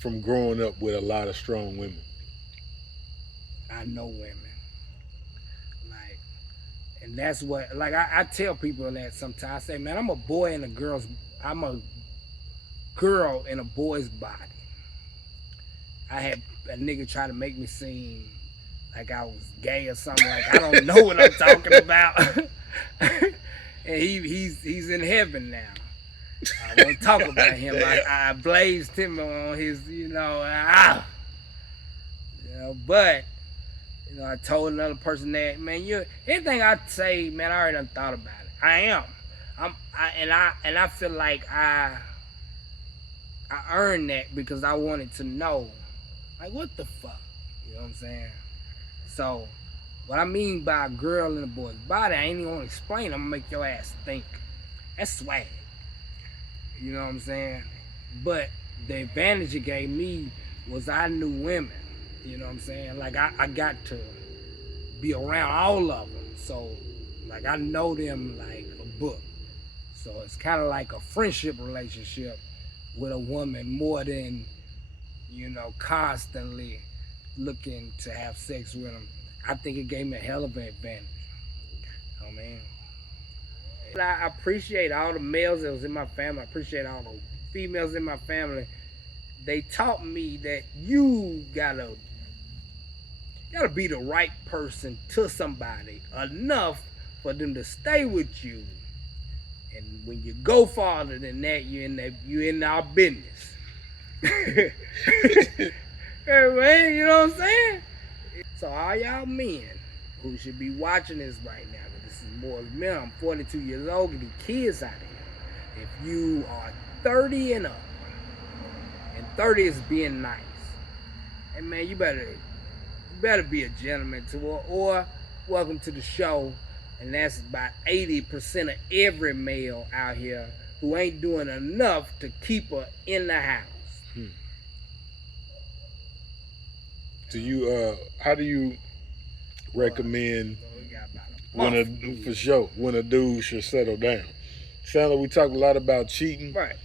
from growing up with a lot of strong women? I know women. Like, and that's what, like, I tell people that sometimes. I say, man, I'm a boy in a girl in a boy's body. I had a nigga try to make me seem like I was gay or something. Like, I don't know what I'm talking about. And he's in heaven now. I won't talk about him. I blazed him on his, but I told another person that, man, anything I say, man, I already done thought about it. I am. I feel like I earned that because I wanted to know, like, what the fuck? You know what I'm saying? So, what I mean by a girl in a boy's body, I ain't even gonna explain. I'm gonna make your ass think. That's swag. You know what I'm saying? But the advantage it gave me was I knew women. You know what I'm saying? Like, I got to be around all of them. So, like, I know them like a book. So, it's kind of like a friendship relationship with a woman more than, constantly looking to have sex with them. I think it gave me a hell of an advantage. Oh, man. I appreciate all the males that was in my family. I appreciate all the females in my family. They taught me that you gotta be the right person to somebody enough for them to stay with you. And when you go farther than that, you're in our business. Hey, man, you know what I'm saying? So all y'all men who should be watching this right now, this is more than men. I'm 42 years old, getting kids out here. If you are 30 and up, and 30 is being nice, and man, you better be a gentleman to her, or welcome to the show. And that's about 80% of every male out here who ain't doing enough to keep her in the house. Do you how do you recommend when a dude should settle down? Sound like we talk a lot about cheating, right?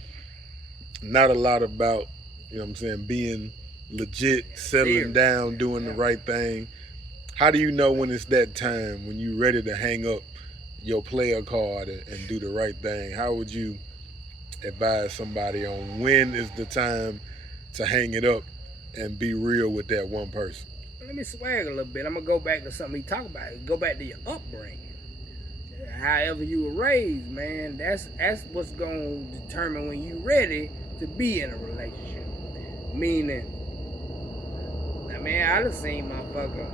Not a lot about, being legit, settling down, doing the right thing. How do you know when it's that time, when you're ready to hang up your player card and do the right thing? How would you advise somebody on when is the time to hang it up and be real with that one person? Let me swag a little bit. I'm going to go back to something he talked about. Go back to your upbringing. However you were raised, man, that's what's going to determine when you're ready to be in a relationship. Meaning, I done seen motherfucker,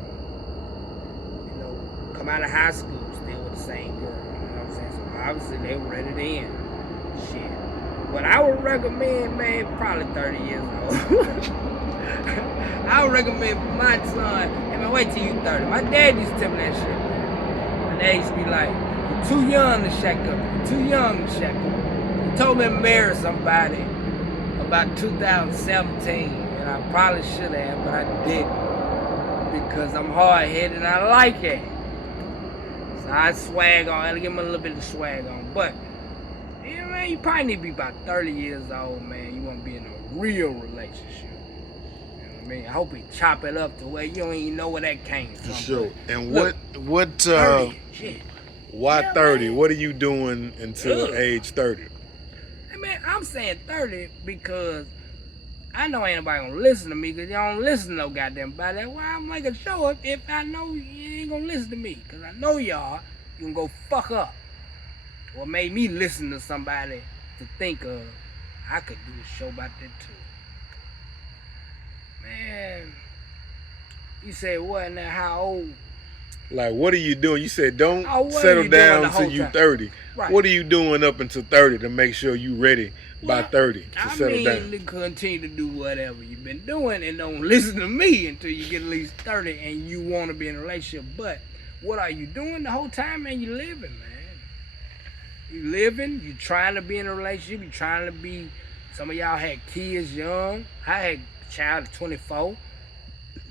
come out of high school still with the same girl. You know what I'm saying? So obviously they were ready to end. Shit. But I would recommend, man, probably 30 years old. I would recommend for my son, hey man, wait till you 30. My dad used to tell me that shit, man. My dad used to be like, you're too young to shack up. You're too young to shack up. He told me to marry somebody about 2017, and I probably should have, but I didn't. Because I'm hard-headed and I like it. So I swag on, I give him a little bit of swag on. But, man, you probably need to be about 30 years old, man. You want to be in a real relationship. I hope he chop it up to where you don't even know where that came from. For sure. And look, why 30? Man. What are you doing until age 30? Hey, man, I'm saying 30 because I know ain't nobody gonna listen to me because y'all don't listen to no goddamn body. That's why I'm making sure if I know you ain't gonna listen to me. Because I know y'all, you can go fuck up. What made me listen to somebody to think of, I could do a show about that too. Man, you said what now? How old? Like, what are you doing? You said don't settle down until you 30. Right. What are you doing up until 30 to make sure you ready by 30 to I settle mean, down? to continue to do whatever you've been doing and don't listen to me until you get at least 30 and you want to be in a relationship. But what are you doing the whole time, man? You living, man. You living, you trying to be in a relationship, you trying to be, some of y'all had kids young. I had a child at 24.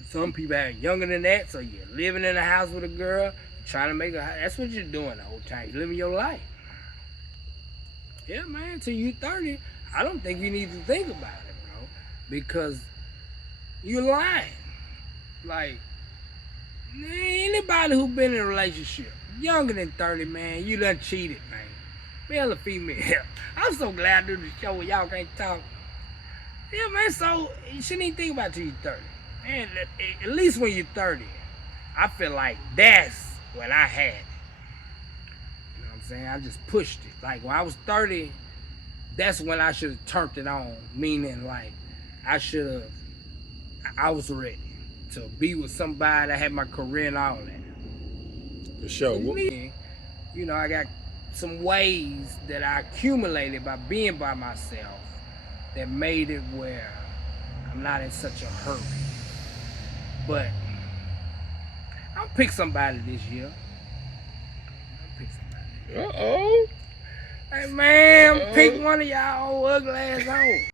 Some people had younger than that, so you're living in a house with a girl, trying to make a house. That's what you're doing the whole time. You're living your life. Yeah, man, till you 30, I don't think you need to think about it, bro. Because you're lying. Like, anybody who been in a relationship younger than 30, man, you done cheated, man. Male or female. I'm so glad I do the show where y'all can't talk. Yeah, man, so you shouldn't even think about it till you're 30. Man, at least when you're 30, I feel like that's when I had it. You know what I'm saying? I just pushed it. Like when I was 30, that's when I should have turned it on. Meaning like I was ready to be with somebody that had my career and all that. For sure. Me, you know, I got some ways that I accumulated by being by myself that made it where I'm not in such a hurry. But I'll pick somebody this year. Uh-oh. Hey man, pick one of y'all old ugly ass hoes.